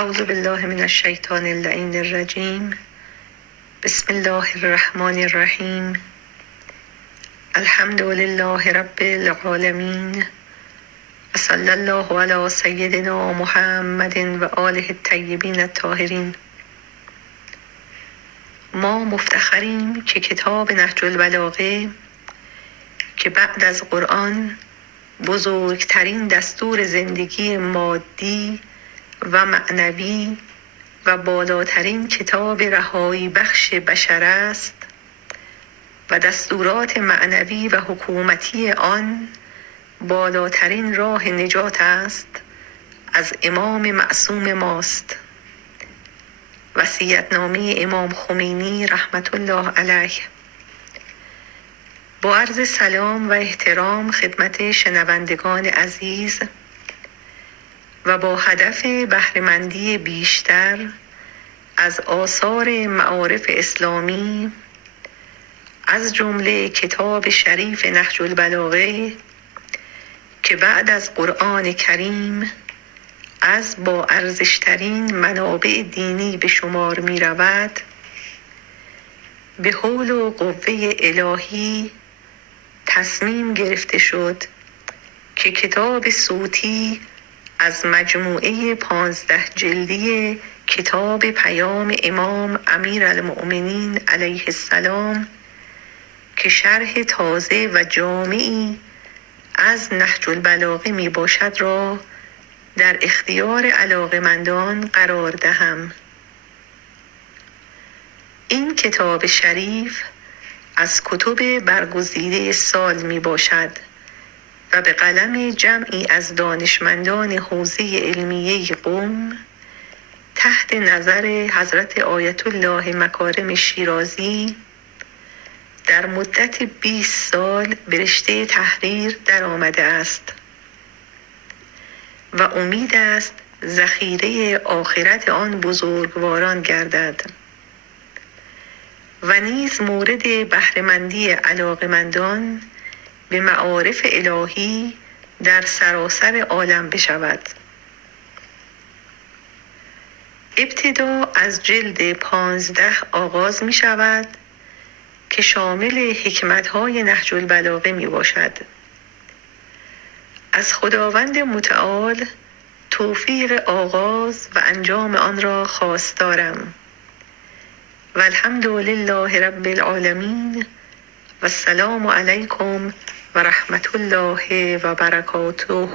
اعوذ بالله من الشیطان اللعین الرجیم. بسم الله الرحمن الرحیم. الحمد لله رب العالمین و صلی الله علی سیدنا محمد و آله الطیبین الطاهرین. ما مفتخریم که کتاب نهج البلاغه که بعد از قرآن بزرگترین دستور زندگی مادی و معنوی و بالاترین کتاب رهایی بخش بشر است و دستورات معنوی و حکومتی آن بالاترین راه نجات است، از امام معصوم ماست. وصیت‌نامه امام خمینی رحمت الله علیه. با عرض سلام و احترام خدمت شنوندگان عزیز و با هدف بهره‌مندی بیشتر از آثار معارف اسلامی، از جمله کتاب شریف نهج البلاغه که بعد از قرآن کریم از با ارزشترین منابع دینی به شمار می رود، به حول و قوه الهی تصمیم گرفته شد که کتاب صوتی از مجموعه 15 جلدی کتاب پیام امام امیرالمؤمنین علیه السلام که شرح تازه و جامعی از نهج البلاغه می باشد را در اختیار علاقه‌مندان قرار دهم. این کتاب شریف از کتب برگزیده سال می باشد و به قلم جمعی از دانشمندان حوزه علمیه قم تحت نظر حضرت آیت الله مکارم شیرازی در مدت 20 سال به رشته تحریر در آمده است و امید است ذخیره آخرت آن بزرگواران گردد و نیز مورد بهره‌مندی علاقه‌مندان به معارف الهی در سراسر عالم بشود. ابتدا از جلد 15 آغاز می شود که شامل حکمت‌های نهج البلاغه می باشد. از خداوند متعال توفیق آغاز و انجام آن را خواستارم. و الحمد لله رب العالمین و السلام علیکم و رحمت الله و برکاته.